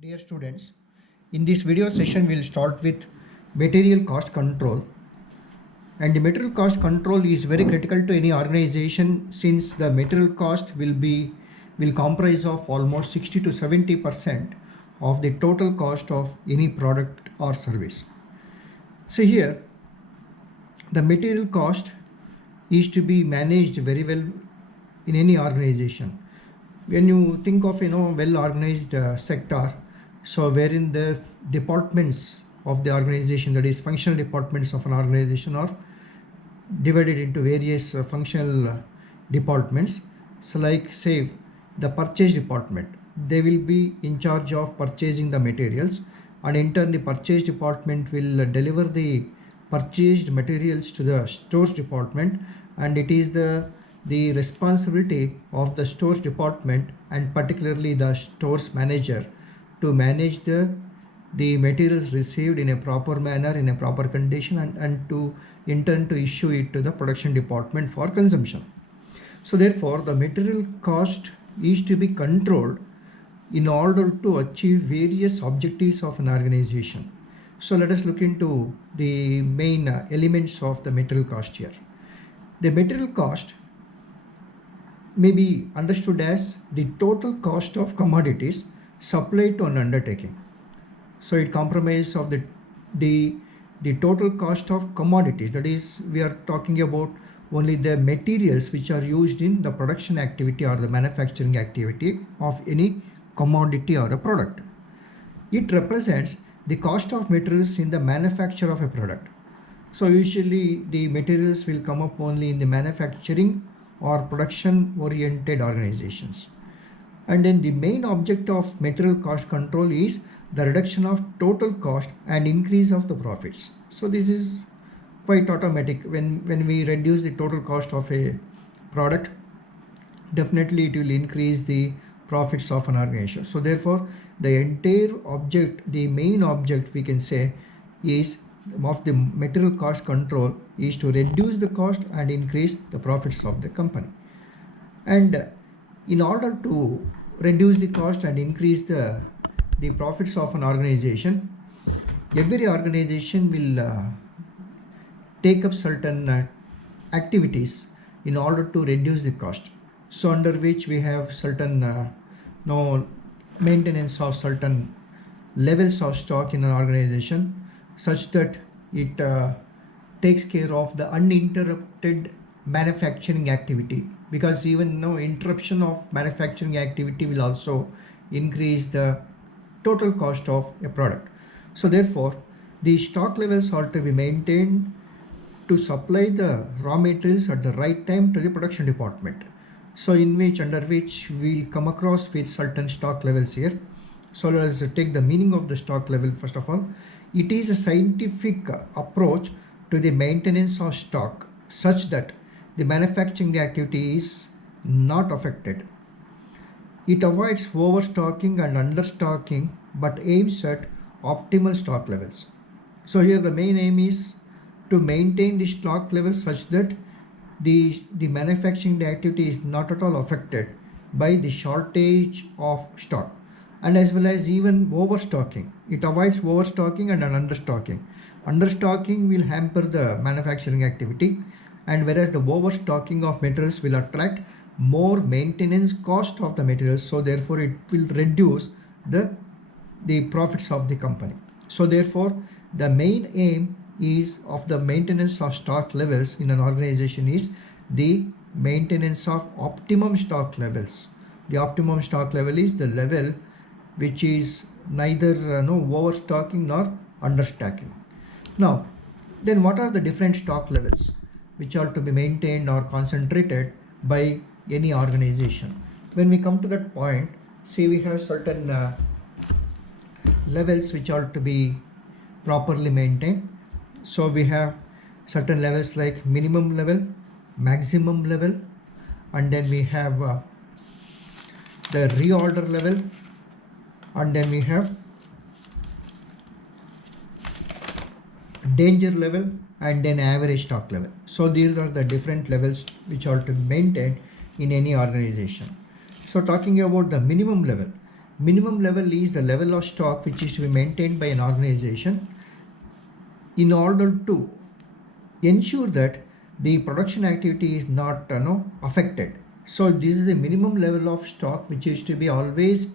Dear students, in this video session we'll start with material cost control. And the material cost control is very critical to any organization since the material cost will comprise of almost 60 to 70% of the total cost of any product or service. So here the material cost is to be managed very well in any organization. When you think of well organized sector, so wherein the departments of the organization, that is functional departments of an organization, are divided into various functional departments. So like say the purchase department, they will be in charge of purchasing the materials, and in turn the purchase department will deliver the purchased materials to the stores department, and it is the responsibility of the stores department and particularly the stores manager to manage the materials received in a proper manner, in a proper condition, and to in turn to issue it to the production department for consumption. So therefore the material cost is to be controlled in order to achieve various objectives of an organization. So let us look into the main elements of the material cost here. The material cost may be understood as the total cost of commodities supplied to an undertaking. So it comprises of the total cost of commodities, that is we are talking about only the materials which are used in the production activity or the manufacturing activity of any commodity or a product. It represents the cost of materials in the manufacture of a product. So usually the materials will come up only in the manufacturing or production oriented organizations. And then the main object of material cost control is the reduction of total cost and increase of the profits. So this is quite automatic. When we reduce the total cost of a product, definitely it will increase the profits of an organization. So therefore the entire object, the main object we can say is of the material cost control is to reduce the cost and increase the profits of the company. And in order to reduce the cost and increase the profits of an organization, every organization will take up certain activities in order to reduce the cost. So under which we have certain maintenance of certain levels of stock in an organization, such that it takes care of the uninterrupted manufacturing activity, because even interruption of manufacturing activity will also increase the total cost of a product. So therefore the stock levels are to be maintained to supply the raw materials at the right time to the production department. So under which we'll come across with certain stock levels here. So let us take the meaning of the stock level. First of all, it is a scientific approach to the maintenance of stock such that the manufacturing activity is not affected. It avoids overstocking and understocking but aims at optimal stock levels. So here the main aim is to maintain the stock levels such that the manufacturing activity is not at all affected by the shortage of stock, and as well as even overstocking. It avoids overstocking and understocking. Understocking will hamper the manufacturing activity, and whereas the overstocking of materials will attract more maintenance cost of the materials, so therefore it will reduce the profits of the company. So therefore the main aim is of the maintenance of stock levels in an organization is the maintenance of optimum stock levels. The optimum stock level is the level which is neither overstocking nor understocking. Now then, what are the different stock levels which are to be maintained or concentrated by any organization? When we come to that point, see, we have certain levels which are to be properly maintained. So we have certain levels like minimum level, maximum level, and then we have the reorder level, and then we have danger level, and then average stock level. So these are the different levels which are to be maintained in any organization. So talking about the minimum level, Minimum level is the level of stock which is to be maintained by an organization in order to ensure that the production activity is not affected. So this is the minimum level of stock which is to be always